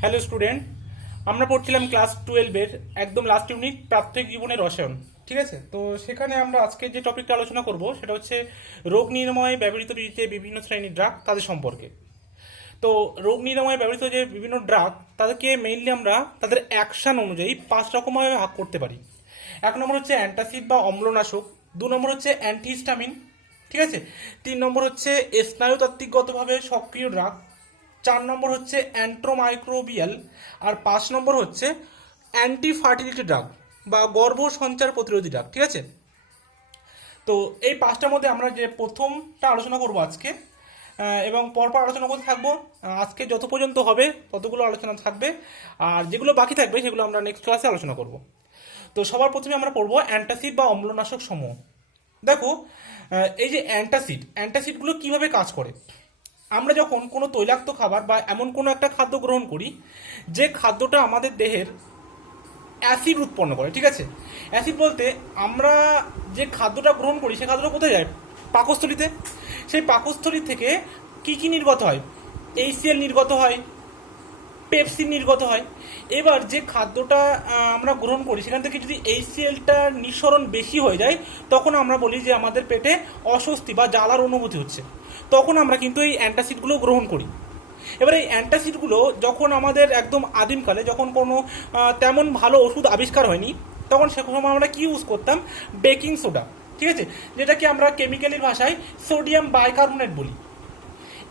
Hello student, আমরা পড়ছিলাম class 12-এর একদম লাস্ট ইউনিট প্রাত্যহিক জীবনের রসায়ন। ঠিক আছে, তো সেখানে আমরা আজকে যে টপিকটা আলোচনা করব সেটা হচ্ছে রোগ নিরাময়ে ব্যবহৃত বিভিন্ন শ্রেণীর ড্রাগ তাদের সম্পর্কে। তো রোগ নিরাময়ে ব্যবহৃত যে বিভিন্ন ড্রাগ তাদেরকে মেইনলি আমরা তাদের অ্যাকশন অনুযায়ী 5 রকমভাবে ভাগ করতে পারি। 1 নম্বর হচ্ছে অ্যান্টাসিড বা অম্লনাশক, 2 নম্বর হচ্ছে অ্যান্টিহিস্টামিন, ঠিক আছে, 3 নম্বর হচ্ছে স্নায়ুতাত্ত্বিকগতভাবে সক্রিয় ড্রাগ, 4 নম্বর হচ্ছে অ্যান্ট্রোমাইক্রোবিয়াল, আর 5 নম্বর হচ্ছে অ্যান্টি ফার্টিলিটি ড্রাগ বা গর্ভ সঞ্চার প্রতিরোধী ড্রাগ। ঠিক আছে, তো এই 5টার মধ্যে আমরা যে প্রথমটা আলোচনা করব আজকে, এবং পরপর আলোচনা করতে থাকবো। আজকে যত পর্যন্ত হবে ততগুলো আলোচনা থাকবে, আর যেগুলো বাকি থাকবে সেগুলো আমরা নেক্সট ক্লাসে আলোচনা করব। তো সবার প্রথমে আমরা পড়বো অ্যান্টাসিড বা অম্লনাশক সমূহ। দেখো, এই যে অ্যান্টাসিডগুলো কিভাবে কাজ করে। আমরা যখন কোনো তৈলাক্ত খাবার বা এমন কোনো একটা খাদ্য গ্রহণ করি যে খাদ্যটা আমাদের দেহের অ্যাসিড উৎপন্ন করে, ঠিক আছে, অ্যাসিড বলতে আমরা যে খাদ্যটা গ্রহণ করি সেই খাদ্যটা কোথায় যায়? পাকস্থলীতে। সেই পাকস্থলী থেকে কি কি নির্গত হয়? HCl নির্গত হয়, পেপসিন নির্গত হয়। এবার যে খাদ্যটা আমরা গ্রহণ করি সেখান থেকে যদি HClটা নিঃসরণ বেশি হয়ে যায় তখন আমরা বলি যে আমাদের পেটে অস্বস্তি বা জ্বালার অনুভূতি হচ্ছে, তখন আমরা কিন্তু এই অ্যান্টাসিডগুলো গ্রহণ করি। এবার এই অ্যান্টাসিডগুলো যখন আমাদের একদম আদিমকালে যখন কোনো তেমন ভালো ওষুধ আবিষ্কার হয়নি তখন সে সময় আমরা কি ইউজ করতাম? বেকিং সোডা, ঠিক আছে, যেটাকে আমরা কেমিক্যালের ভাষায় সোডিয়াম বাইকার্বনেট বলি।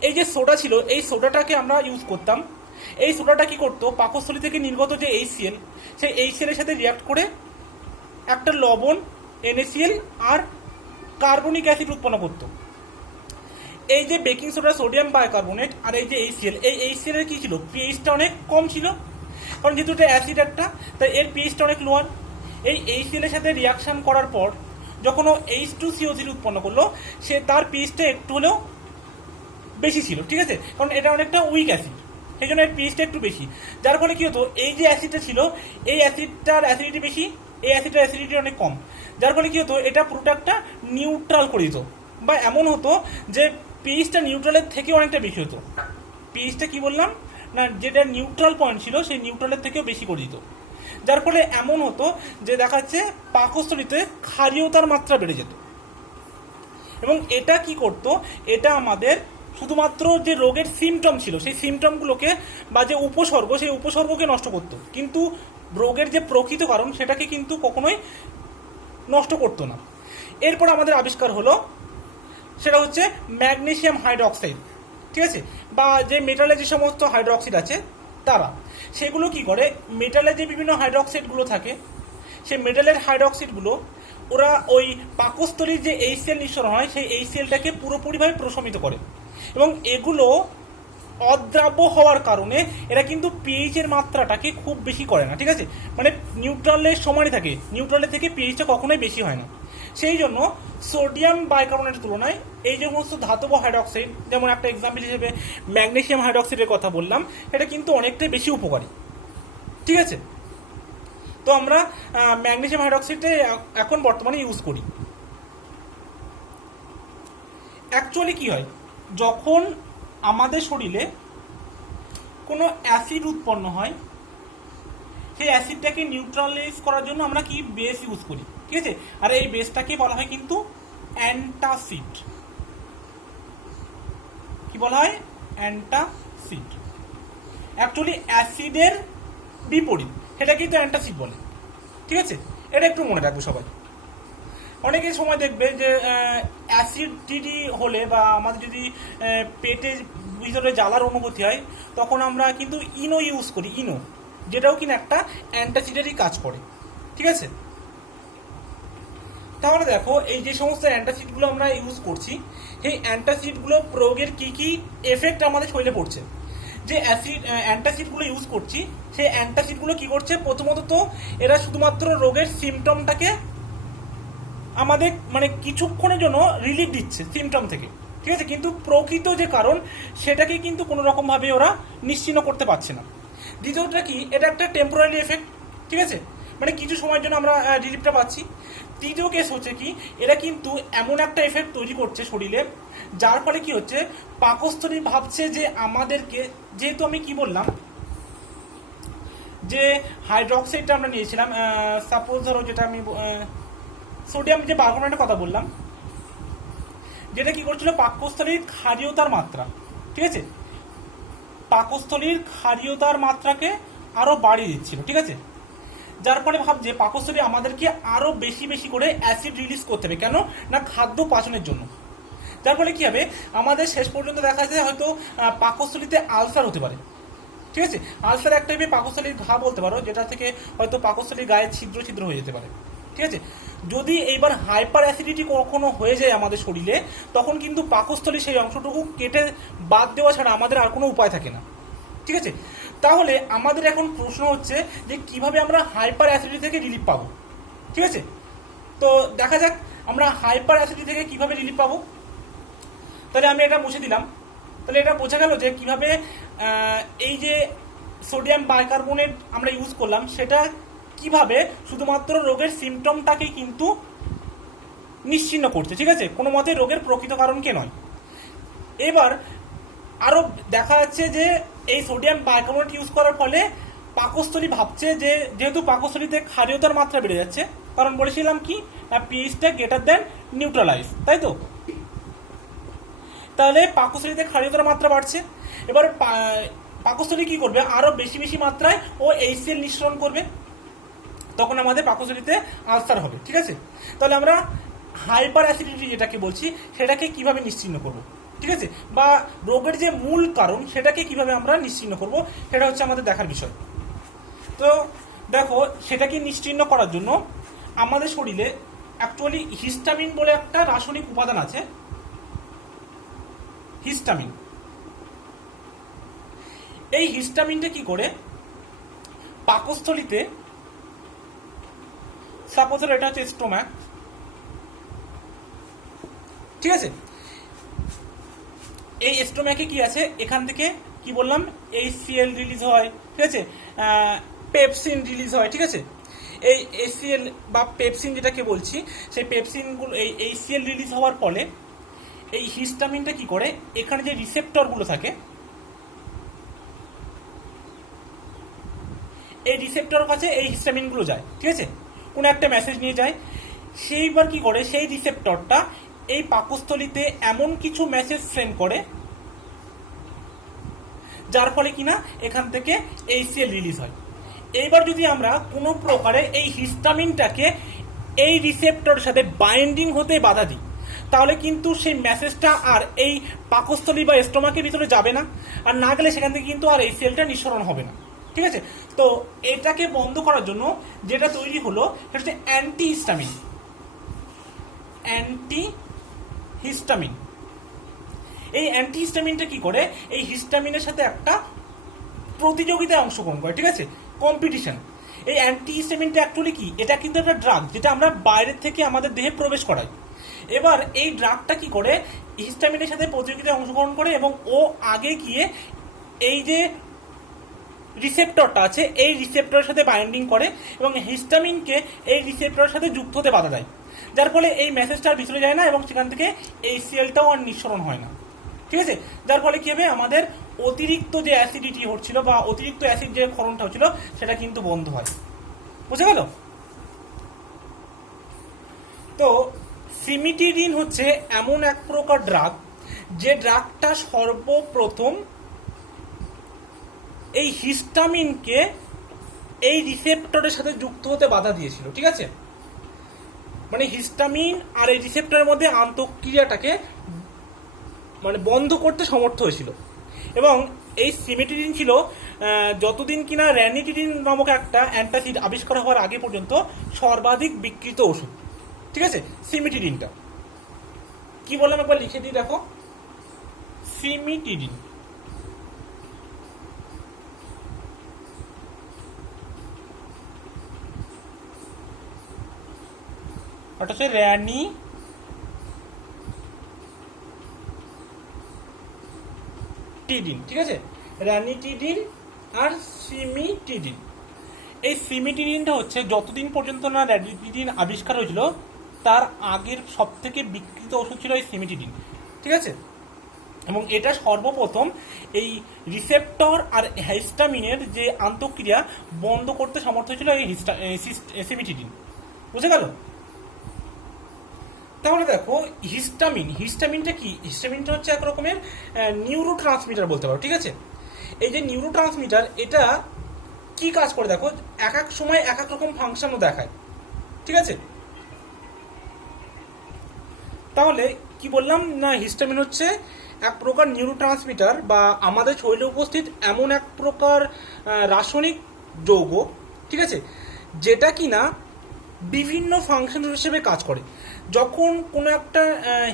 এই যে সোডা ছিল এই সোডাটাকে আমরা ইউজ করতাম। এই সোডাটা কি করতো? পাকস্থলী থেকে নির্গত যে HCl সেই HCl এর সাথে রিয়াক্ট করে একটা লবণ NaCl আর কার্বনিক অ্যাসিড উৎপন্ন করতো। এই যে বেকিং সোডা, সোডিয়াম বাইকার্বনেট আর এই যে HCl, এই HCl এর কি ছিল? পিএইচটা অনেক কম ছিল, কারণ যেহেতু এটা অ্যাসিড একটা, তাই এর পিএইচটা অনেক লোয়ার। এই HCl এর সাথে রিয়াকশন করার পর যখন ও H2CO3 উৎপন্ন করলো সে তার পিএইচটা একটু হলেও বেশি ছিল, ঠিক আছে, কারণ এটা অনেকটা উইক অ্যাসিড, সেই জন্য এর পিএইচটা একটু বেশি। যার ফলে কি হতো? এই যে অ্যাসিডটা ছিল এই অ্যাসিডটার অ্যাসিডিটি বেশি, এই অ্যাসিডটার অ্যাসিডিটি অনেক কম। যার ফলে কি হতো? এটা প্রোডাক্টটা নিউট্রাল করে দিত, বা এমন হতো যে পিএইচটা নিউট্রালের থেকে অনেকটা বেশি হতো। পিএইচটা কি বললাম না, যেটা নিউট্রাল পয়েন্ট ছিল সেই নিউট্রালের থেকেও বেশি করে দিত। যার ফলে এমন হতো যে দেখা যাচ্ছে পাকস্থলীতে ক্ষারীয়তার মাত্রা বেড়ে যেত। এবং এটা কি করতো? এটা আমাদের শুধুমাত্র যে রোগের সিমটম ছিল সেই সিমটমগুলোকে বা যে উপসর্গ সেই উপসর্গকে নষ্ট করতো, কিন্তু রোগের যে প্রকৃত কারণ সেটাকে কিন্তু কখনোই নষ্ট করতো না। এরপর আমাদের আবিষ্কার হলো সেটা হচ্ছে ম্যাগনেসিয়াম হাইড্রক্সাইড, ঠিক আছে, বা যে মেটালে যে সমস্ত হাইড্রক্সাইড আছে তারা, সেগুলো কি করে? মেটালে যে বিভিন্ন হাইড্রক্সাইডগুলো থাকে সেই মেটালের হাইড্রক্সাইডগুলো ওরা ওই পাকস্থলীর যে HCl নিঃসরণ হয় সেই HClটাকে পুরোপুরিভাবে প্রশমিত করে, এবং এগুলো অদ্রাব্য হওয়ার কারণে এরা কিন্তু পিএইচের মাত্রাটাকে খুব বেশি করে না, ঠিক আছে, মানে নিউট্রালের সমানই থাকে, নিউট্রালের থেকে পিএইচটা কখনোই বেশি হয় না। সেই জন্য সোডিয়াম বাইকার্বনেটের তুলনায় এই যে সমস্ত ধাতব হাইড্রক্সাইড, যেমন একটা এক্সাম্পল হিসেবে ম্যাগনেসিয়াম হাইড্রক্সাইডের কথা বললাম, এটা কিন্তু অনেকটাই বেশি উপকারী, ঠিক আছে। তো আমরা ম্যাগনেসিয়াম হাইড্রক্সাইডে এখন বর্তমানে ইউজ করি। অ্যাকচুয়ালি কি হয়? যখন আমাদের শরীরে কোনো অ্যাসিড উৎপন্ন হয় সেই অ্যাসিডটাকে নিউট্রালাইজ করার জন্য আমরা কি বেস ইউজ করি, ঠিক আছে, আর এই বেসটাকে বলা হয় কিন্তু অ্যান্টাসিড। কি বলা হয়? অ্যান্টাসিড। অ্যাকচুয়ালি অ্যাসিডের বিপরীত সেটা কিন্তু অ্যান্টাসিড বলে, ঠিক আছে, এটা একটু মনে রাখবে সবাই। অনেকের সময় দেখবে যে অ্যাসিডিটি হলে বা আমাদের যদি পেটে ভিতরে জ্বালার অনুভূতি হয় তখন আমরা কিন্তু ইনো ইউজ করি, ইনো, যেটাও কিনা একটা অ্যান্টাসিডেরই কাজ করে, ঠিক আছে। তাহলে দেখো, এই যে সমস্ত অ্যান্টাসিডগুলো আমরা ইউজ করছি সেই অ্যান্টাসিডগুলো প্রয়োগের কি কি এফেক্ট আমাদের শরীরে পড়ছে। যে অ্যান্টাসিডগুলো ইউজ করছি সেই অ্যান্টাসিডগুলো কি করছে? প্রথমত তো এরা শুধুমাত্র রোগের সিমটমটাকে আমাদের মানে কিছুক্ষণের জন্য রিলিফ দিচ্ছে সিমটম থেকে, ঠিক আছে, কিন্তু প্রকৃত যে কারণ সেটাকে কিন্তু কোনো রকমভাবে ওরা নিশ্চিহ্ন করতে পারছে না। দ্বিতীয়টা কি? এটা একটা টেম্পোরারি এফেক্ট, ঠিক আছে, মানে কিছু সময়ের জন্য আমরা রিলিফটা পাচ্ছি। তৃতীয় কেস হচ্ছে কি, এরা কিন্তু এমন একটা এফেক্ট তৈরি করছে শরীরে যার ফলে কি হচ্ছে? পাকস্থলী ভাবছে যে আমাদেরকে, যেহেতু আমি কি বললাম যে হাইড্রোক্সাইডটা আমরা নিয়েছিলাম, সাপোজ ধরো যেটা আমি সোডিয়াম যে বারবোনেটের কথা বললাম, যেটা কি করছিল পাকস্থলীর ক্ষারীয়তার মাত্রা, ঠিক আছে, পাকস্থলীর ক্ষারীয়তার মাত্রাকে আরো বাড়িয়ে দিচ্ছিল, ঠিক আছে। যার ফলে ভাবছে পাকস্থলী আমাদেরকে আরো বেশি বেশি করে অ্যাসিড রিলিজ করতে হবে, কেন না খাদ্য পাচনের জন্য। যার ফলে কি হবে, আমাদের শেষ পর্যন্ত দেখা যায় হয়তো পাকস্থলীতে আলসার হতে পারে, ঠিক আছে। আলসার এক টাইপের পাকস্থলীর ঘা বলতে পারো, যেটা থেকে হয়তো পাকস্থলীর গায়ে ছিদ্র ছিদ্র হয়ে যেতে পারে, ঠিক আছে। যদি এইবার হাইপার অ্যাসিডিটি কখনো হয়ে যায় আমাদের শরীরে, তখন কিন্তু পাকস্থলী সেই অংশটুকু কেটে বাদ দেওয়া ছাড়া আমাদের আর কোনো উপায় থাকে না, ঠিক আছে। তাহলে আমাদের এখন প্রশ্ন হচ্ছে যে কিভাবে আমরা হাইপার অ্যাসিডিটি থেকে রিলিফ পাবো, ঠিক আছে। তো দেখা যাক আমরা হাইপার অ্যাসিডিটি থেকে কিভাবে রিলিফ পাবো। তাহলে আমি এটা মুছে দিলাম। তাহলে এটা বোঝা গেল যে কিভাবে এই যে সোডিয়াম বাইকার্বনেট আমরা ইউজ করলাম, সেটা কিভাবে শুধুমাত্র রোগের সিমটমটাকে কিন্তু নিশ্চিহ্ন করছে, ঠিক আছে, কোনো মতে রোগের প্রকৃত কারণকে নয়। এবার আরো দেখা যাচ্ছে যে এই সোডিয়াম বাইকার্বনেট ইউজ করার ফলে পাকস্থলী ভাবছে যে যেহেতু পাকস্থলীতে ক্ষারীয়তার মাত্রা বেড়ে যাচ্ছে, কারণ বলেছিলাম কি না পিএইচটা গ্রেটার দেন নিউট্রালাইজ, তাই তো। তাহলে পাকস্থলীতে ক্ষারীয়তার মাত্রা বাড়ছে। এবার পাকস্থলী কি করবে, আরো বেশি বেশি মাত্রায় ও এইচসিএল নিঃসরণ করবে, তখন আমাদের পাকস্থলীতে আলসার হবে, ঠিক আছে। তাহলে আমরা হাইপার অ্যাসিডিটি যেটাকে বলছি সেটাকে কিভাবে নিশ্চিহ্ন করব, ঠিক আছে, বা রোগের যে মূল কারণ সেটাকে কিভাবে আমরা নিশ্চিহ্ন করব, সেটা হচ্ছে আমাদের দেখার বিষয়। তো দেখো, সেটাকে নিশ্চিহ্ন করার জন্য আমাদের শরীরে অ্যাকচুয়ালি হিস্টামিন বলে একটা রাসায়নিক উপাদান আছে, হিস্টামিন। এই হিস্টামিনটা কি করে পাকস্থলীতে, সাপোজ এটা হচ্ছে স্টোম্যাক, ঠিক আছে, এই স্টোম্যাকে কি আছে, এখান থেকে কি বললাম এইচসিএল রিলিজ হয়, ঠিক আছে, পেপসিন রিলিজ হয়, ঠিক আছে। এই এইচসিএল বা পেপসিন যেটাকে বলছি, সেই পেপসিনগুলো এই এইচসিএল রিলিজ হওয়ার ফলে এই হিস্টামিনটা কি করে, এখানে যে রিসেপ্টরগুলো থাকে, এই রিসেপ্টর কাছে এই হিস্টামিনগুলো যায়, ঠিক আছে, কোনো একটা মেসেজ নিয়ে যায়। সেইবার কি করে, সেই রিসেপ্টরটা এই পাকস্থলীতে এমন কিছু মেসেজ সেন্ড করে যার ফলে কিনা এখান থেকে এইচসিএল রিলিজ হয়। এইবার যদি আমরা কোনো প্রকারে এই হিস্টামিনটাকে এই রিসেপ্টরের সাথে বাইন্ডিং হতে বাধা দিই, তাহলে কিন্তু সেই মেসেজটা আর এই পাকস্থলী বা স্টোমাকের ভিতরে যাবে না, আর না গেলে সেখান থেকে কিন্তু আর এইচসিএলটা নিঃসরণ হবে না, ঠিক আছে। তো এটাকে বন্ধ করার জন্য যেটা তৈরি হলো সেটা হচ্ছে অ্যান্টিহিস্টামিন। অ্যান্টিহিস্টামিন, এই অ্যান্টিহিস্টামিনটা কি করে, এই হিস্টামিনের সাথে একটা প্রতিযোগিতায় অংশগ্রহণ করে, ঠিক আছে, কম্পিটিশন। এই অ্যান্টিহিস্টামিনটা অ্যাকচুয়ালি কি, এটা কিন্তু একটা ড্রাগ যেটা আমরা বাইরের থেকে আমাদের দেহে প্রবেশ করাই। এবার এই ড্রাগটা কি করে হিস্টামিনের সাথে প্রতিযোগিতায় অংশগ্রহণ করে এবং ও আগে গিয়ে এই যে রিসেপ্টরটা আছে এই রিসেপ্টরের সাথে বাইন্ডিং করে এবং হিস্টামিনকে এই রিসেপ্টরের সাথে যুক্ত হতে বাধা দেয়, যার ফলে এই মেসেজটা আর ভিতরে যায় না এবং সেখান থেকে এইচসিএলটাও আর নিঃসরণ হয় না, ঠিক আছে। যার ফলে কি হবে, আমাদের অতিরিক্ত যে অ্যাসিডিটি হচ্ছিল বা অতিরিক্ত অ্যাসিড যে ক্ষরণটা হচ্ছিল সেটা কিন্তু বন্ধ হয়। বুঝে গেল? তো সিমিটিডিন হচ্ছে এমন এক প্রকার ড্রাগ যে ড্রাগটা সর্বপ্রথম এই হিস্টামিনকে এই রিসেপ্টরের সাথে যুক্ত হতে বাধা দিয়েছিল, ঠিক আছে। মানে হিস্টামিন আর এই রিসেপ্টরের মধ্যে আন্তঃক্রিয়াটাকে মানে বন্ধ করতে সমর্থ হয়েছিল। এবং এই সিমিটিডিন ছিল যতদিন কিনা র্যানিটিডিন নামক একটা অ্যান্টাসিড আবিষ্কার হওয়ার আগে পর্যন্ত সর্বাধিক বিকৃত ওষুধ, ঠিক আছে। সিমিটিডিনটা কি বললাম একবার লিখে দিই, দেখো, সিমিটিডিন। ওটা হচ্ছে র্যানিটিডিন, ঠিক আছে, র্যানিটিডিন আর সিমিটিডিন। এই সিমিটিডিনটা হচ্ছে যতদিন পর্যন্ত না র্যানিটিডিন আবিষ্কার হয়েছিল তার আগের সব থেকে বিকৃত ওষুধ ছিল এই সিমিটিডিন, ঠিক আছে। এবং এটা সর্বপ্রথম এই রিসেপ্টর আর হিস্টামিনের যে আন্তঃক্রিয়া বন্ধ করতে সমর্থ হয়েছিল এই সিমিটিডিন। বুঝে গেল? তাহলে দেখো হিস্টামিনটা কি? হিস্টামিনটা হচ্ছে এক রকমের নিউরো ট্রান্সমিটার বলতে পারো, ঠিক আছে? এই যে নিউরো ট্রান্সমিটার, এটা কি কাজ করে দেখো, এক এক সময় এক এক রকম ফাংশনও দেখায়, ঠিক আছে? তাহলে কি বললাম না, হিস্টামিন হচ্ছে এক প্রকার নিউরো ট্রান্সমিটার বা আমাদের শরীরে উপস্থিত এমন এক প্রকার রাসায়নিক যৌগ, ঠিক আছে, যেটা কিনা বিভিন্ন ফাংশন হিসেবে কাজ করে। যখন কোনো একটা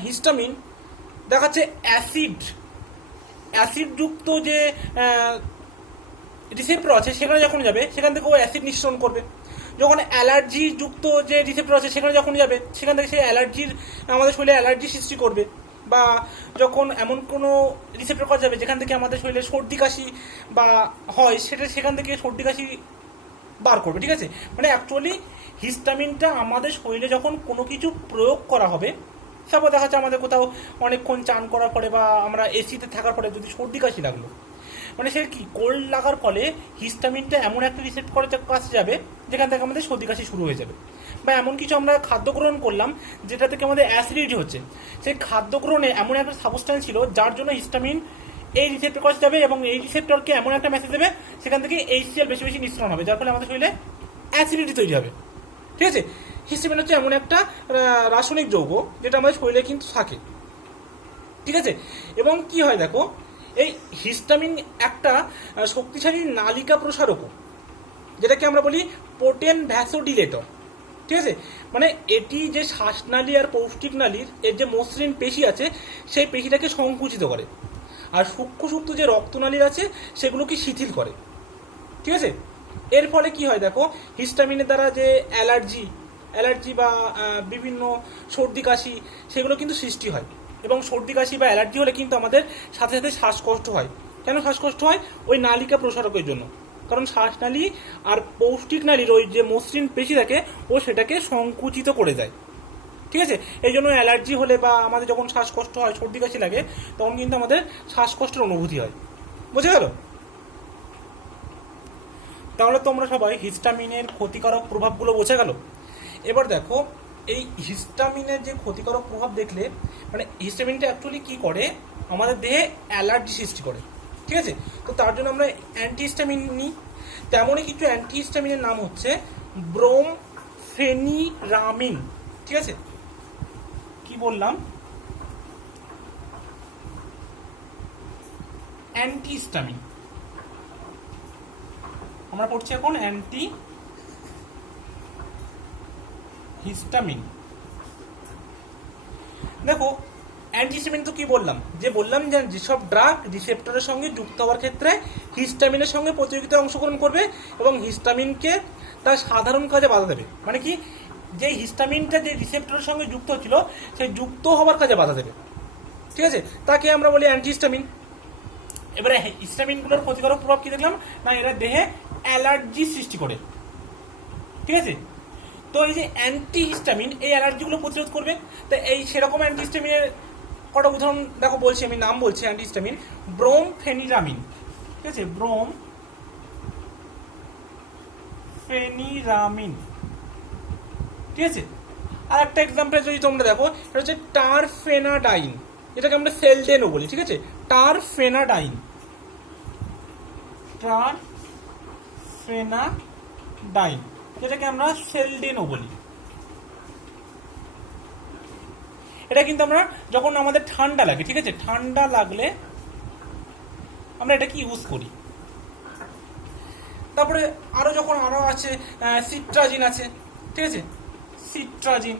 হিস্টামিন দেখাচ্ছে অ্যাসিডযুক্ত যে রিসেপ্টর আছে সেখানে যখন যাবে, সেখান থেকে ও অ্যাসিড নিঃসরণ করবে। যখন অ্যালার্জি যুক্ত যে রিসেপ্টর আছে সেখানে যখন যাবে, সেখান থেকে সেই আমাদের শরীরে অ্যালার্জি সৃষ্টি করবে। বা যখন এমন কোনো রিসেপ্টর করা যাবে যেখান থেকে আমাদের শরীরে সর্দি কাশি বা হয়, সেখান থেকে সর্দি কাশি বার করবে, ঠিক আছে? মানে অ্যাকচুয়ালি হিস্টামিনটা আমাদের শরীরে যখন কোনো কিছু প্রয়োগ করা হবে, তারপর দেখা যাচ্ছে আমাদের কোথাও অনেকক্ষণ চান করার পরে বা আমরা এসিতে থাকার পরে যদি সর্দি কাশি লাগলো, মানে সে কি কোল্ড লাগার ফলে হিস্টামিনটা এমন একটা রিসেপ্টরের কাছে যাবে যেখান থেকে আমাদের সর্দি কাশি শুরু হয়ে যাবে। বা এমন কিছু আমরা খাদ্য গ্রহণ করলাম যেটা থেকে আমাদের অ্যাসিডিটি হচ্ছে, সেই খাদ্য গ্রহণে এমন একটা সাবস্টেন্স ছিল যার জন্য হিস্টামিন এই রিসেপ্টর কাছে যাবে এবং এই রিসেপ্টরকে এমন একটা মেসেজ দেবে সেখান থেকে HCl বেশি বেশি নিঃসরণ হবে, যার ফলে আমাদের শরীরে অ্যাসিডিটি তৈরি হবে, ঠিক আছে? হিস্টামিন হচ্ছে এমন একটা রাসায়নিক যৌগ যেটা আমাদের শরীরে কিন্তু থাকে, ঠিক আছে? এবং কি হয় দেখো, এই হিস্টামিন একটা শক্তিশালী নালিকা প্রসারকও, যেটাকে আমরা বলি পোটেন্ট ভ্যাসোডিলেটর, ঠিক আছে? মানে এটি যে শ্বাসনালী আর পৌষ্টিক নালীর এর যে মসৃণ পেশি আছে সেই পেশিটাকে সংকুচিত করে, আর সূক্ষ্ম যে রক্তনালীর আছে সেগুলোকে শিথিল করে, ঠিক আছে? এর ফলে কি হয় দেখো, হিস্টামিনের দ্বারা যে অ্যালার্জি বা বিভিন্ন সর্দি কাশি সেগুলো কিন্তু সৃষ্টি হয়। এবং সর্দি কাশি বা অ্যালার্জি হলে কিন্তু আমাদের সাথে সাথে শ্বাসকষ্ট হয়। কেন শ্বাসকষ্ট হয়? ওই নালিকা প্রসারকের জন্য। কারণ শ্বাসনালী আর পৌষ্টিক নালীর ওই যে মসৃণ পেশি থাকে ও সেটাকে সংকুচিত করে দেয়, ঠিক আছে? এই জন্য অ্যালার্জি হলে বা আমাদের যখন শ্বাসকষ্ট হয়, সর্দি কাশি লাগে, তখন কিন্তু আমাদের শ্বাসকষ্টের অনুভূতি হয়। বুঝে গেল? তাহলে তোমরা সবাই হিস্টামিনের ক্ষতিকারক প্রভাবগুলো বোঝা গেল। এবার দেখো, এই হিস্টামিনের যে ক্ষতিকারক প্রভাব দেখলে, মানে হিস্টামিনটা অ্যাকচুয়ালি কি করে, আমাদের দেহে অ্যালার্জি সৃষ্টি করে, ঠিক আছে? তো তার জন্য আমরা অ্যান্টিহিস্টামিন নিই। তেমনই কিছু অ্যান্টিহিস্টামিনের নাম হচ্ছে ব্রোমফেনিরামিন, ঠিক আছে? কি বললাম? অ্যান্টিহিস্টামিন আমরা পড়ছি এখন অ্যান্টিহিস্টামিন। দেখো, অ্যান্টিহিস্টামিন তো কি বললাম, যে যেসব ড্রাগ রিসেপ্টরের সঙ্গে যুক্ত হওয়ার ক্ষেত্রে হিস্টামিনের সঙ্গে প্রতিযোগিতায় অংশগ্রহণ করবে এবং হিস্টামিনকে তার সাধারণ কাজে বাধা দেবে। মানে কি, যে হিস্টামিনটা যে রিসেপ্টরের সঙ্গে যুক্ত হচ্ছিল সেই যুক্ত হওয়ার কাজে বাধা দেবে, ঠিক আছে? তাকে আমরা বলি অ্যান্টিহিস্টামিন। এবারে হিস্টামিনগুলোর ক্ষতিকারক প্রভাব কি দেখলাম না, এরা দেহে অ্যালার্জি সৃষ্টি করে, ঠিক আছে? তো এই যে অ্যান্টিহিস্টামিন এই অ্যালার্জিগুলো প্রতিরোধ করবে। তো এই সেরকম অ্যান্টিহিস্টামিনের কটা উদাহরণ দেখো, বলছি আমি, নাম বলছি অ্যান্টিহিস্টামিন। ব্রোমফেনিরামিন, ঠিক আছে? ব্রোমফেনিরামিন, ঠিক আছে? আর একটা এক্সাম্পল যদি তোমরা দেখো, এটা হচ্ছে টারফেনাডাইন, যেটাকে আমরা সেলডেনও বলি, ঠিক আছে? টারফেনাডাইন, যেটাকে আমরা সেলডেনও বলি। এটা কিন্তু আমরা যখন আমাদের ঠান্ডা লাগে, ঠিক আছে, ঠান্ডা লাগলে আমরা এটাকে ইউজ করি। তারপরে আরো আছে সিট্রাজিন আছে, ঠিক আছে? সিট্রাজিন,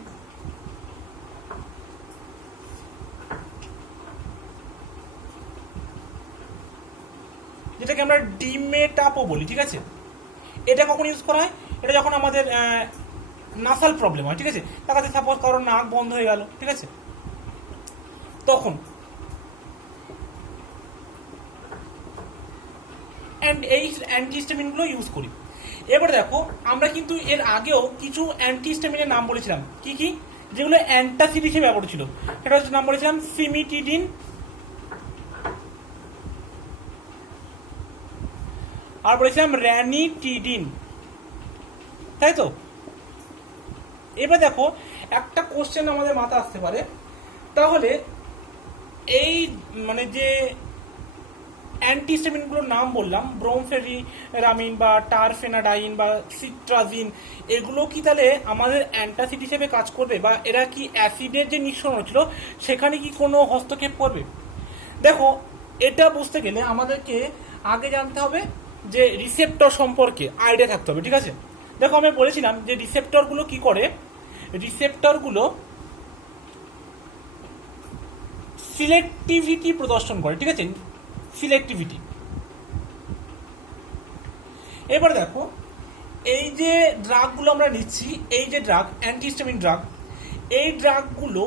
যেটাকে আমরা ডিমেটাপও বলি, ঠিক আছে? এটা কখন ইউজ করা হয়? এটা যখন আমাদের নাসাল প্রবলেম হয়, ঠিক আছে? তার কাছে সাপোজ কারোর নাক বন্ধ হয়ে গেল, ঠিক আছে, তখন এই অ্যান্টিহিস্টামিনগুলো ইউজ করি। এবার দেখো, আমরা কিন্তু এর আগেও কিছু অ্যান্টিহিস্টামিনের নাম বলেছিলাম, কি কি, যেগুলো অ্যান্টাসিড হিসেবে ব্যবহৃত ছিল। সেটা হচ্ছে নাম বলেছিলাম সিমিটিডিন, আর বলেছিলাম র্যানিটিডিন, তাই তো। এবার দেখো একটা কোশ্চেন আমাদের মাথায় আসতে পারে, তাহলে এই মানে যে অ্যান্টিহিস্টামিনগুলোর নাম বললাম, ব্রোমফেনিরামিন বা টারফেনাডাইন বা সিট্রাজিন, এগুলো কি তাহলে আমাদের অ্যান্টাসিড হিসেবে কাজ করবে, বা এরা কি অ্যাসিডের যে নিঃসরণ হচ্ছিল সেখানে কি কোনো হস্তক্ষেপ করবে? দেখো, এটা বুঝতে গেলে আমাদেরকে আগে জানতে হবে যে রিসেপ্টর সম্পর্কে আইডিয়া থাকতে হবে, ঠিক আছে। দেখো, আমি বলেছিলাম যে রিসেপ্টরগুলো কি করে, রিসেপ্টরগুলো সিলেক্টিভিটি প্রদর্শন করে, ঠিক আছে, সিলেক্টিভিটি। এবার দেখো, এই যে ড্রাগগুলো আমরা নিচ্ছি, এই যে ড্রাগ, অ্যান্টিহিস্টামিন ড্রাগ, এই ড্রাগগুলো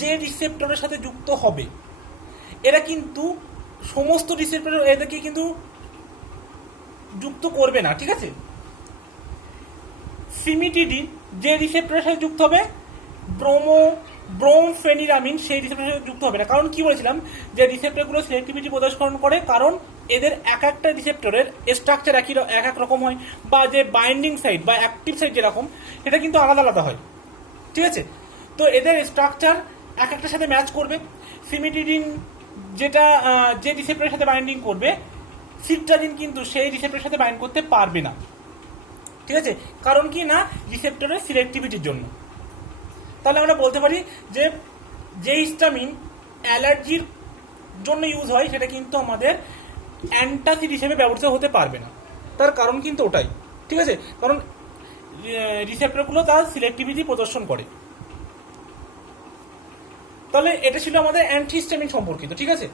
যে রিসেপ্টরের সাথে যুক্ত হবে, এরা কিন্তু সমস্ত রিসেপ্টর এদেরকে কিন্তু যুক্ত করবে না, ঠিক আছে। সিমিটিডিন যে রিসেপ্টরের সাথে যুক্ত হবে, ব্রোমফেনিরামিন সেই রিসেপ্টরের সাথে যুক্ত হবে না। কারণ কি বলেছিলাম যে রিসেপ্টরগুলো সিলেক্টিভিটি প্রদর্শন করে, কারণ এদের এক একটা রিসেপ্টরের স্ট্রাকচার এক এক রকম হয়, বা যে বাইন্ডিং সাইট বা অ্যাক্টিভ সাইট যেরকম, এটা কিন্তু আলাদা আলাদা হয়, ঠিক আছে। তো এদের স্ট্রাকচার এক একটার সাথে ম্যাচ করবে। সিমিটিডিন যেটা যে রিসেপ্টরের সাথে বাইন্ডিং করবে, সিট্রাজিন কিন্তু সেই রিসেপ্টরের সাথে বাইন্ড করতে পারবে না, ঠিক আছে। কারণ কি না, রিসেপ্টরের সিলেক্টিভিটির জন্য। তাহলে আমরা বলতে পারি যে যে হিস্টামিন অ্যালার্জির জন্য ইউজ হয় সেটা কিন্তু আমাদের অ্যান্টাসিড হিসেবে ব্যবহৃত হতে পারবে না। তার কারণ কিন্তু ওটাই, ঠিক আছে, কারণ রিসেপ্টরগুলো তার সিলেক্টিভিটি প্রদর্শন করে। তাহলে এটা ছিল আমাদের অ্যান্টিহিস্টামিন সম্পর্কিত, ঠিক আছে।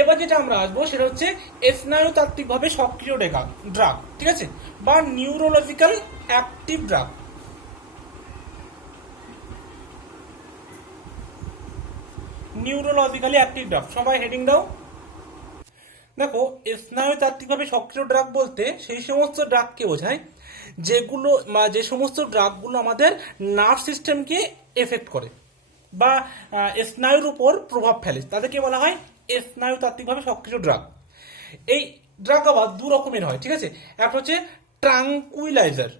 এবার যেটা আমরা আসবো সেটা হচ্ছে স্নায়ুতাত্ত্বিকভাবে সক্রিয় ড্রাগ, ঠিক আছে, বা neurological active drug. নিউরোলজিক্যালি active drug, সবাই হেডিং দাও। দেখো, স্নায়ুতাত্ত্বিকভাবে সক্রিয় ড্রাগ বলতে সেই সমস্ত ড্রাগকে বোঝায় যেগুলো যে সমস্ত ড্রাগগুলো আমাদের নার্ভ সিস্টেমকে এফেক্ট করে বা স্নায়ুর উপর প্রভাব ফেলে, তাদেরকে বলা হয় স্নায়ুতাত্ত্বিকভাবে সক্রিয় ড্রাগ। এই ড্রাগ আবার দু রকমের হয়, ঠিক আছে। একটা হচ্ছে ট্রাঙ্কুইলাইজার,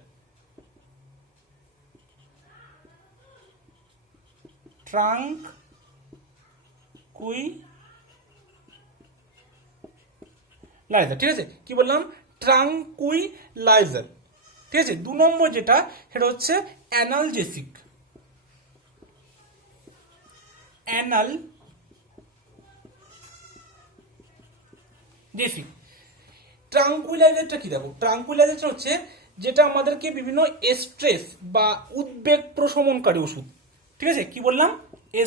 ট্রাঙ্কুইলাইজার, ঠিক আছে। কি বললাম? ট্রাঙ্কুইলাইজার, ঠিক আছে। 2 নম্বর যেটা, সেটা হচ্ছে অ্যানালজেসিক। ট্রাঙ্কুইলাইজারটা কি? দেখো, ট্রাঙ্কুইলাইজারটা হচ্ছে যেটা আমাদেরকে বিভিন্ন স্ট্রেস বা উদ্বেগ প্রশমনকারী ওষুধ, ঠিক আছে। কি বললাম?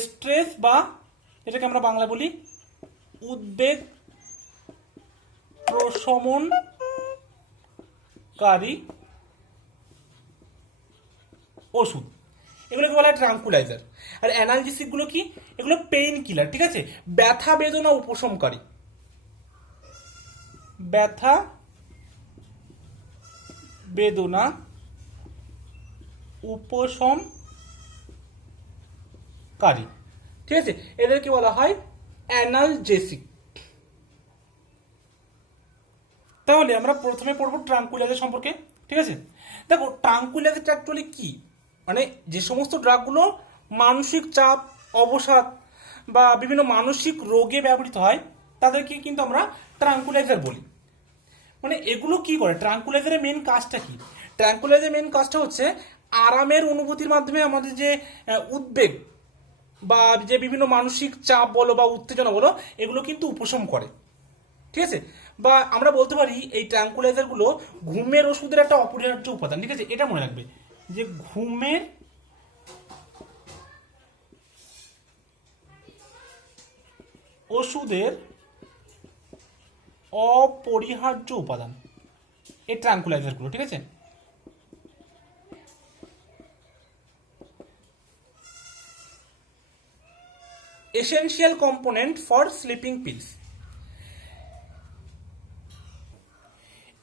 স্ট্রেস বা এটাকে আমরা বাংলা বলি উদ্বেগ প্রশমনকারী ওষুধ, এগুলোকে বলা হয় ট্রাঙ্কুলাইজার। আর অ্যানালজেসিক গুলো কি? এগুলো পেইন কিলার, ঠিক আছে, ব্যথা বেদনা উপশমকারী, ব্যথা বেদনা উপশমকারী, ঠিক আছে। এদেরকে বলা হয় অ্যানালজেসিক। তাহলে আমরা প্রথমে পড়বো ট্রাঙ্কুইলাইজার সম্পর্কে, ঠিক আছে। দেখো, ট্রাঙ্কুইলাইজারটা অ্যাকচুয়ালি কি, মানে যে সমস্ত ড্রাগগুলো মানসিক চাপ, অবসাদ বা বিভিন্ন মানসিক রোগে ব্যবহৃত হয় তাদেরকে কিন্তু আমরা ট্রাঙ্কুইলাইজার বলি। মানে এগুলো কি করে? ট্রাঙ্কুইলাইজারের মেন কাজটা কি? ট্রাঙ্কুইলাইজারের মেন কাজটা হচ্ছে আরামের অনুভূতির মাধ্যমে আমাদের যে উদ্বেগ বা যে বিভিন্ন মানসিক চাপ বলো বা উত্তেজনা বলো, এগুলো কিন্তু উপশম করে, ঠিক আছে। বা আমরা বলতে পারি এই ট্রাঙ্কুইলাইজার গুলো ঘুমের ওষুধের একটা অপরিহার্য উপাদান, ঠিক আছে। এটা মনে রাখবে যে ঘুমের ওষুধের অপরিহার্য উপাদান এই ট্রাঙ্কুইলাইজার গুলো, ঠিক আছে। Essential component for sleeping pills.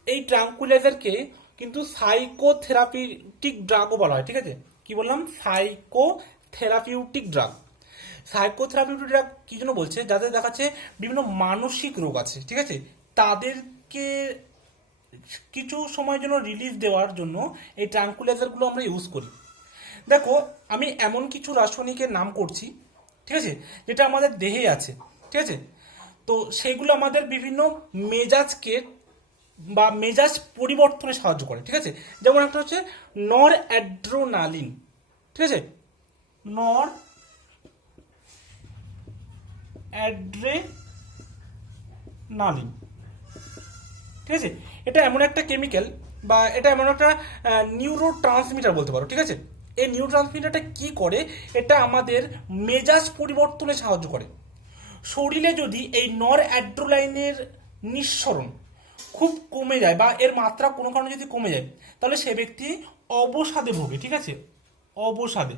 এই ট্রাঙ্কুইলাইজারকে কিন্তু সাইকোথেরাপিউটিক ড্রাগও বলা হয়, ঠিক আছে। কি বললাম? Psychotherapeutic drug. সাইকোথেরাপিউটিক ড্রাগ কি জন্য বলছে? যাদের দেখাচ্ছে বিভিন্ন মানসিক রোগ আছে, ঠিক আছে, তাদেরকে কিছু সময়ের জন্য রিলিফ দেওয়ার জন্য এই ট্রাঙ্কুলাইজারগুলো আমরা ইউজ করি। দেখো, আমি এমন কিছু রাসায়নিকের নাম করছি, ঠিক আছে, যেটা আমাদের দেহে আছে, ঠিক আছে। তো সেইগুলো আমাদের বিভিন্ন মেজাজকে বা মেজাজ পরিবর্তনে সাহায্য করে, ঠিক আছে। যেমন একটা হচ্ছে নর অ্যাড্রেনালিন, ঠিক আছে, নর অ্যাড্রেনালিন, ঠিক আছে। এটা এমন একটা কেমিক্যাল বা এটা এমন একটা নিউরো ট্রান্সমিটার বলতে পারো, ঠিক আছে। এই নিউরো ট্রান্সমিটারটা কি করে, এটা আমাদের মেজাজ পরিবর্তনে সাহায্য করে। শরীরে যদি এই নর অ্যাড্রেনালিনের নিঃসরণ খুব কমে যায় বা এর মাত্রা কোনো কারণে যদি কমে যায়, তাহলে সে ব্যক্তি অবসাদে ভোগে, ঠিক আছে, অবসাদে,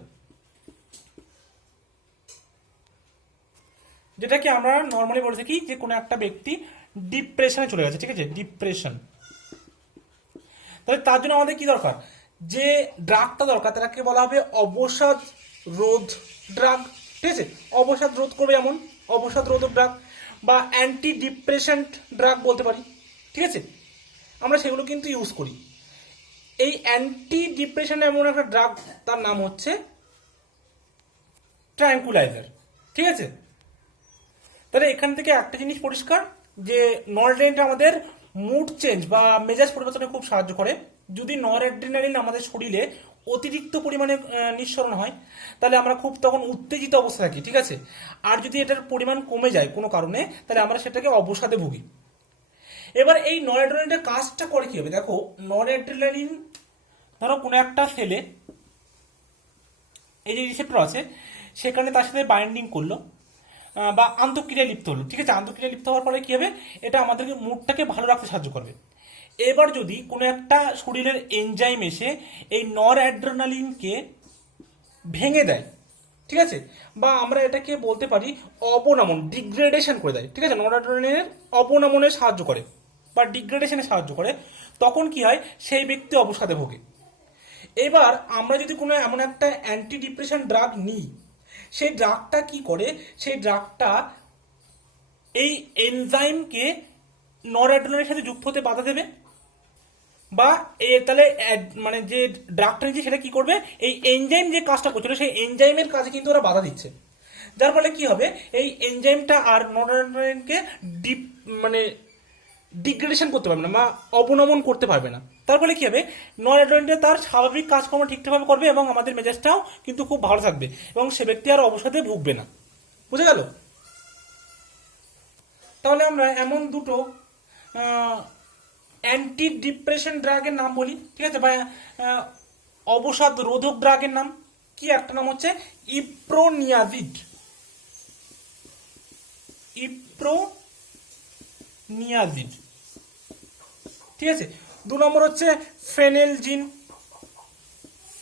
যেটাকে আমরা নর্মালি বলে থাকি যে কোনো একটা ব্যক্তি ডিপ্রেশনে চলে গেছে, ঠিক আছে, ডিপ্রেশন। তাহলে তার জন্য আমাদের কি দরকার, যে ড্রাগটা দরকার তাকে বলা হবে অবসাদ রোধ ড্রাগ, ঠিক আছে। অবসাদ রোধ করবে, এমন অবসাদ রোধক ড্রাগ বা অ্যান্টি ডিপ্রেশান্ট ড্রাগ বলতে পারি, ঠিক আছে। আমরা সেগুলো কিন্তু ইউজ করি। এই অ্যান্টি ডিপ্রেশন এমন একটা ড্রাগ, তার নাম হচ্ছে ট্র্যাঙ্কুলাইজার, ঠিক আছে। তাহলে এখান থেকে একটা জিনিস পরিষ্কার, যে নরঅ্যাড্রেনালিনটা আমাদের মুড চেঞ্জ বা মেজাজ পরিবর্তনে খুব সাহায্য করে। যদি নরঅ্যাড্রেনালিন আমাদের শরীরে অতিরিক্ত পরিমাণে নিঃসরণ হয়, তাহলে আমরা খুব তখন উত্তেজিত অবস্থা থাকি, ঠিক আছে। আর যদি এটার পরিমাণ কমে যায় কোনো কারণে, তাহলে আমরা সেটাকে অবসাদে ভুগি। এবার এই নরঅ্যাড্রেনালিনের কাজটা করে কি হবে, দেখো, নরঅ্যাড্রেনালিন ধরো কোনো একটা সেলে এই যে রিসেপ্টর আছে সেখানে তার সাথে বাইন্ডিং করলো বা আন্তঃক্রিয়া লিপ্ত হলো, ঠিক আছে। আন্তঃক্রিয়া লিপ্ত হওয়ার পরে কি হবে, এটা আমাদেরকে মুডটাকে ভালো রাখতে সাহায্য করবে। এবার যদি কোনো একটা শরীরের এনজাইম এসে এই নরঅ্যাড্রেনালিনকে ভেঙে দেয়, ঠিক আছে, বা আমরা এটাকে বলতে পারি অবনমন, ডিগ্রেডেশন করে দেয়, ঠিক আছে, নরঅ্যাড্রেনালিনের অবনমনে সাহায্য করে বা ডিগ্রেডেশনে সাহায্য করে, তখন কি হয়, সেই ব্যক্তি অবসাদে ভোগে। এবার আমরা যদি কোনো এমন একটা অ্যান্টি ডিপ্রেশন ড্রাগ নিই, সেই ড্রাগটা কি করে, সেই ড্রাগটা এই এনজাইমকে নরঅ্যাড্রেনালিনের সাথে যুক্ত হতে বাধা দেবে, বা তাহলে মানে যে ড্রাগটা নিচ্ছে সেটা কি করবে, এই এনজাইম যে কাজটা করছিল সেই এনজাইমের কাজে কিন্তু ওরা বাধা দিচ্ছে। যার ফলে কি হবে, এই এনজাইমটা আর নরঅ্যাড্রেনালিনকে মানে ডিগ্রেডেশন করতে পারবে না বা অবনমন করতে পারবে না। তার ফলে কি হবে, নরঅ্যাড্রেনালিনটা তার স্বাভাবিক কাজকর্ম ঠিকঠাকভাবে করবে এবং আমাদের মেজাজটাও কিন্তু খুব ভালো থাকবে এবং সে ব্যক্তি আর অবসাদে ভুগবে না। বুঝে গেল? তাহলে আমরা এমন দুটো অ্যান্টি ডিপ্রেশন ড্রাগের নাম বলি, ঠিক আছে, বা অবসাদ রোধক ড্রাগের নাম কি, একটা নাম হচ্ছে ইপ্রোনিয়াজিড, ইপ্রোনিয়াজিড, ঠিক আছে। 2 নম্বর হচ্ছে ফেনেলজিন,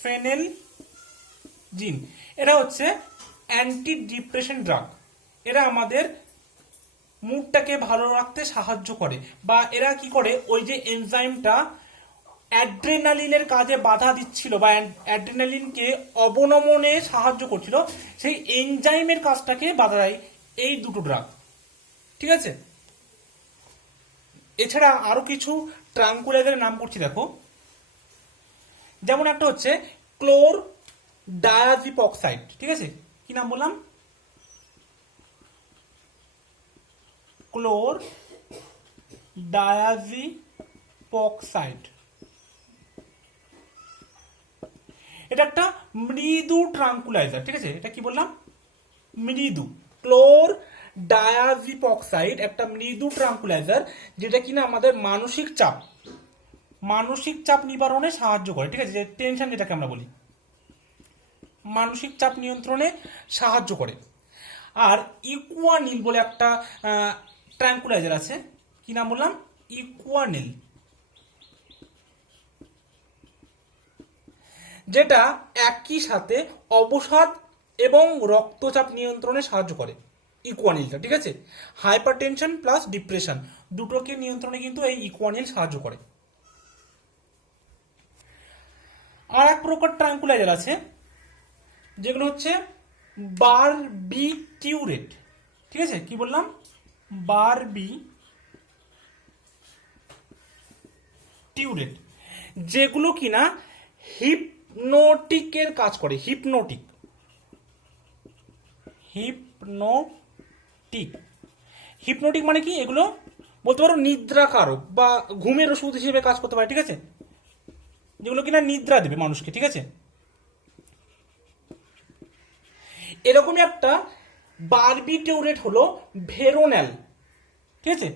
ফেনেলজিন, এরা হচ্ছে অ্যান্টি ডিপ্রেশন ড্রাগ। এরা আমাদের মুডটাকে ভালো রাখতে সাহায্য করে, বা এরা কি করে, ওই যে এনজাইমটা অ্যাড্রেনালিনের কাজে বাধা দিচ্ছিল বা অ্যাড্রেনালিনকে অবনমনে সাহায্য করছিল, সেই এনজাইমের কাজটাকে বাধা দেয় এই দুটো ড্রাগ, ঠিক আছে। এছাড়া আরো কিছু ট্রাঙ্কুলাইজারের নাম করছি, দেখো, যেমন একটা হচ্ছে ক্লোর ডায়াজিপক্সাইড, ঠিক আছে। কি নাম বললাম, ক্লোর ডায়াজিপক্সাইড। এটা একটা মৃদু ট্রাঙ্কুলাইজার, ঠিক আছে। এটা কি বললাম, মৃদু। ক্লোর ডায়াজিপক্সাইড একটা মৃদু ট্রাঙ্কুলাইজার, যেটা কিনা আমাদের মানসিক চাপ নিবারণে সাহায্য করে, ঠিক আছে, যে টেনশন যেটাকে আমরা বলি, মানসিক চাপ নিয়ন্ত্রণে সাহায্য করে। আর ইকুয়ানিল বলে একটা ট্রাঙ্কুলাইজার আছে, কি নাম বললাম, ইকুয়ানিল, যেটা একই সাথে অবসাদ এবং রক্তচাপ নিয়ন্ত্রণে সাহায্য করে ইকুয়ানিলটা, ঠিক আছে। হাইপারটেনশন প্লাস ডিপ্রেশন দুটোকে নিয়ন্ত্রণে কিন্তু এই ইকুয়ানিল সাহায্য করে। আর এক প্রকার ট্রাঙ্কুলাইজার আছে যেগুলো হচ্ছে বারবিটিউরেট, ঠিক আছে। কি বললাম, টিউরেট, যেগুলো কিনা হিপনোটিকের কাজ করে। হিপনোটিক হিপনোটিক হিপনোটিক মানে কি? এগুলো বলতে পারো নিদ্রাকারক বা ঘুমের ওষুধ হিসেবে কাজ করতে পারে, ঠিক আছে, যেগুলো কিনা নিদ্রা দেবে মানুষকে, ঠিক আছে। এরকমই একটা বারবিটিউরেট হলো ভেরোনেল, ঠিক আছে।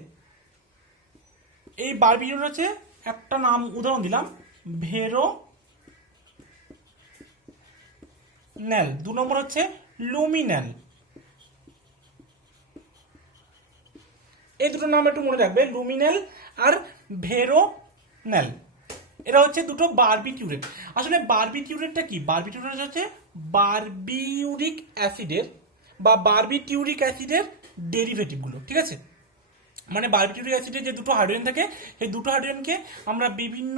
এই বারবিটিউরেট হচ্ছে একটা নাম উদাহরণ দিলাম, ভেরোনেল। 2 নম্বর হচ্ছে লুমিনেল। এই দুটো নাম একটু মনে রাখবে, লুমিনেল আর ভেরোনেল। এরা হচ্ছে দুটো বারবিটিউরেট। আসলে বারবিটিউরেটটা কি? বারবিটিউরেট হচ্ছে বারবিউরিক অ্যাসিডের বা বারবিটিউরিক অ্যাসিডের ডেরিভেটিভগুলো, ঠিক আছে। মানে বারবিটিউরিক অ্যাসিডের যে দুটো হাইড্রোজেন থাকে, সেই দুটো হাইড্রোজেনকে আমরা বিভিন্ন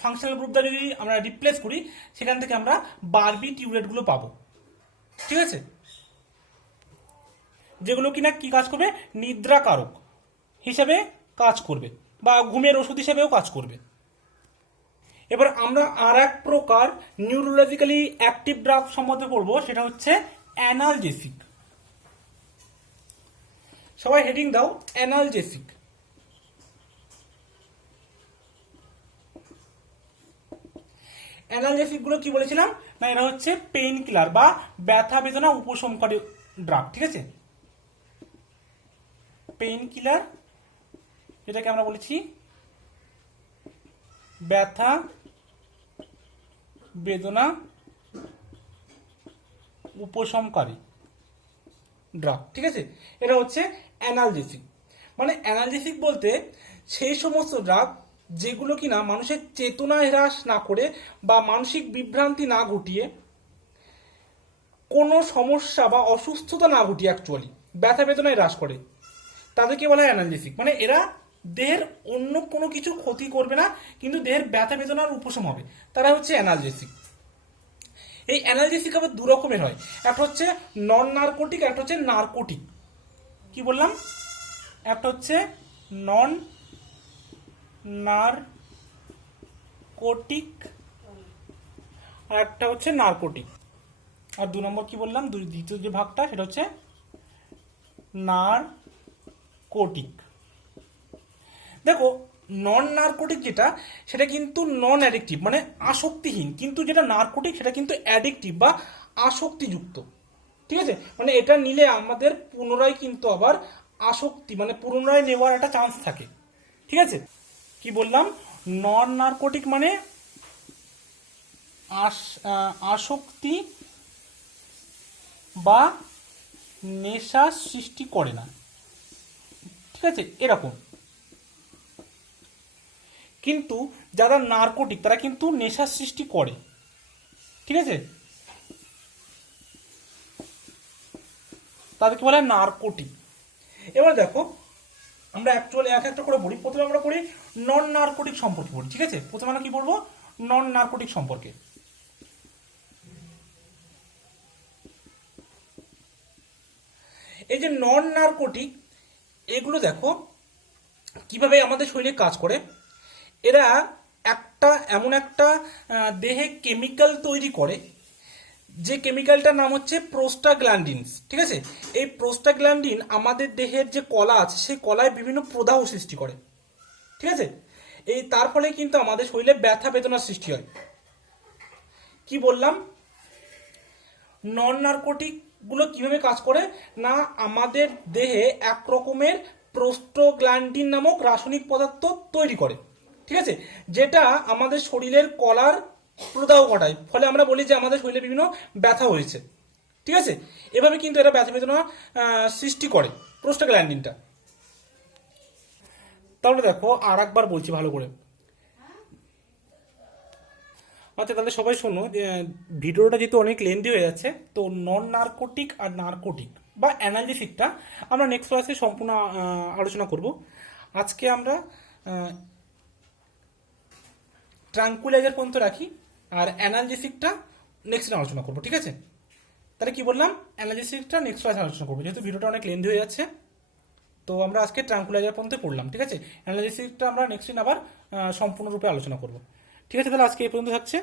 ফাংশনাল গ্রুপ দ্বারা যদি আমরা রিপ্লেস করি, সেখান থেকে আমরা বারবিটিউরেটগুলো পাবো, ঠিক আছে, যেগুলো কিনা কি কাজ করবে? নিদ্রাকারক হিসেবে কাজ করবে বা ঘুমের ওষুধ হিসেবেও কাজ করবে। এবার আমরা আর এক প্রকার নিউরোলজিক্যালি অ্যাক্টিভ ড্রাগ সম্বন্ধে পড়বো, সেটা হচ্ছে অ্যানালজেসিক। সবাই হেডিং দাও, অ্যানালজেসিক। অ্যানালজেসিক গুলো কি বলেছিলাম না? এরা হচ্ছে পেইন কিলার বা ব্যথা বেদনা উপশমকারী ড্রাগ, ঠিক আছে। পেইন কিলার, যেটাকে আমরা বলেছি ব্যথা বেদনা উপশমকারী ড্রাগ, ঠিক আছে। এটা হচ্ছে অ্যানালজেসিক। মানে অ্যানালজেসিক বলতে সেই সমস্ত ড্রাগ যেগুলো কিনা মানুষের চেতনা হ্রাস না করে বা মানসিক বিভ্রান্তি না ঘটিয়ে, কোনো সমস্যা বা অসুস্থতা না ঘটিয়ে অ্যাকচুয়ালি ব্যথা বেদনায় হ্রাস করে, তাদেরকে বলা হয় অ্যানালজেসিক। মানে এরা দেহের অন্য কোনো কিছু ক্ষতি করবে না, কিন্তু দেহের ব্যথা বেদনার উপশম হবে, তারা হচ্ছে অ্যানালজেসিক। এই অ্যানালজেসিক আবার 2 রকমের হয়, একটা হচ্ছে নন নার্কোটিক, একটা হচ্ছে নার্কোটিক। কি বললাম? একটা হচ্ছে নন নার্কোটিক আর একটা হচ্ছে নার্কোটিক। আর 2 নম্বর কি বললাম? দ্বিতীয় যে ভাগটা, সেটা হচ্ছে নার্কোটিক। দেখো, নন নার্কোটিক যেটা, সেটা কিন্তু নন অ্যাডিকটিভ, মানে আসক্তিহীন। কিন্তু যেটা নার্কোটিক, সেটা কিন্তু অ্যাডিকটিভ বা আসক্তিযুক্ত, ঠিক আছে। মানে এটা নিলে আমাদের পুনরায় কিন্তু আবার আসক্তি, মানে পুনরায় নেওয়ার একটা চান্স থাকে, ঠিক আছে। কি বললাম? নন নার্কোটিক মানে আসক্তি বা নেশা সৃষ্টি করে না, ঠিক আছে, এরকম। কিন্তু যারা নার্কোটিক, তারা কিন্তু নেশার সৃষ্টি করে, ঠিক আছে, তাদেরকে বলা হয় নার্কোটিক। এবার দেখো, আমরা অ্যাকচুয়ালি এক একটা করে পড়ি। প্রথমে আমরা পড়ি নন নার্কোটিক সম্পর্কে পড়ি, ঠিক আছে। প্রথমে আমরা কি পড়বো? নন নার্কোটিক সম্পর্কে। এই যে নন নার্কোটিক, এগুলো দেখো কিভাবে আমাদের শরীরে কাজ করে। এরা এমন একটা দেহে কেমিক্যাল তৈরি করে, যে কেমিক্যালটার নাম হচ্ছে প্রোস্টাগ্ল্যান্ডিনস, ঠিক আছে। এই প্রোস্টাগ্ল্যান্ডিন আমাদের দেহের যে কলা আছে, সেই কলায় বিভিন্ন প্রদাহ সৃষ্টি করে, ঠিক আছে। তার ফলে কিন্তু আমাদের শরীরে ব্যথা বেদনার সৃষ্টি হয়। কি বললাম? নন নার্কোটিক গুলো কিভাবে কাজ করে না? আমাদের দেহে এক রকমের প্রোস্টাগ্ল্যান্ডিন নামক রাসায়নিক পদার্থ তৈরি করে, ঠিক আছে, যেটা আমাদের শরীরের কলার প্রদাহ ঘটায়। ফলে আমরা বলি যে আমাদের শরীরে বিভিন্ন ব্যথা হয়েছে, ঠিক আছে। এভাবে কিন্তু এরা ব্যথা বেদনা সৃষ্টি করে, প্রোস্টাগ্ল্যান্ডিনটা। তাহলে দেখো, আর একবার বলছি ভালো করে। আচ্ছা, তাহলে সবাই শোনো, ভিডিওটা যেহেতু অনেক লেন্দি হয়ে যাচ্ছে, তো নন নার্কোটিক আর নার্কোটিক বা অ্যানালজেসিকটা আমরা নেক্সট ক্লাসে সম্পূর্ণ আলোচনা করব। আজকে আমরা ট্রাঙ্কুলাইজার পর্যন্ত রাখি, আর অ্যানালজেসিকটা নেক্সট দিন আলোচনা করবো, ঠিক আছে। তাহলে কি বললাম? অ্যানালজেসিকটা নেক্সট ক্লাসে আলোচনা করবো, যেহেতু ভিডিওটা অনেক লেন্দি হয়ে যাচ্ছে। তো আমরা আজকে ট্রাঙ্কুলাইজার পর্যন্ত পড়লাম, ঠিক আছে। অ্যানালজেসিকটা আমরা নেক্সট দিন আবার সম্পূর্ণরূপে আলোচনা করব। ঠিক আছে, তাহলে আজকে এই পর্যন্ত থাকছে।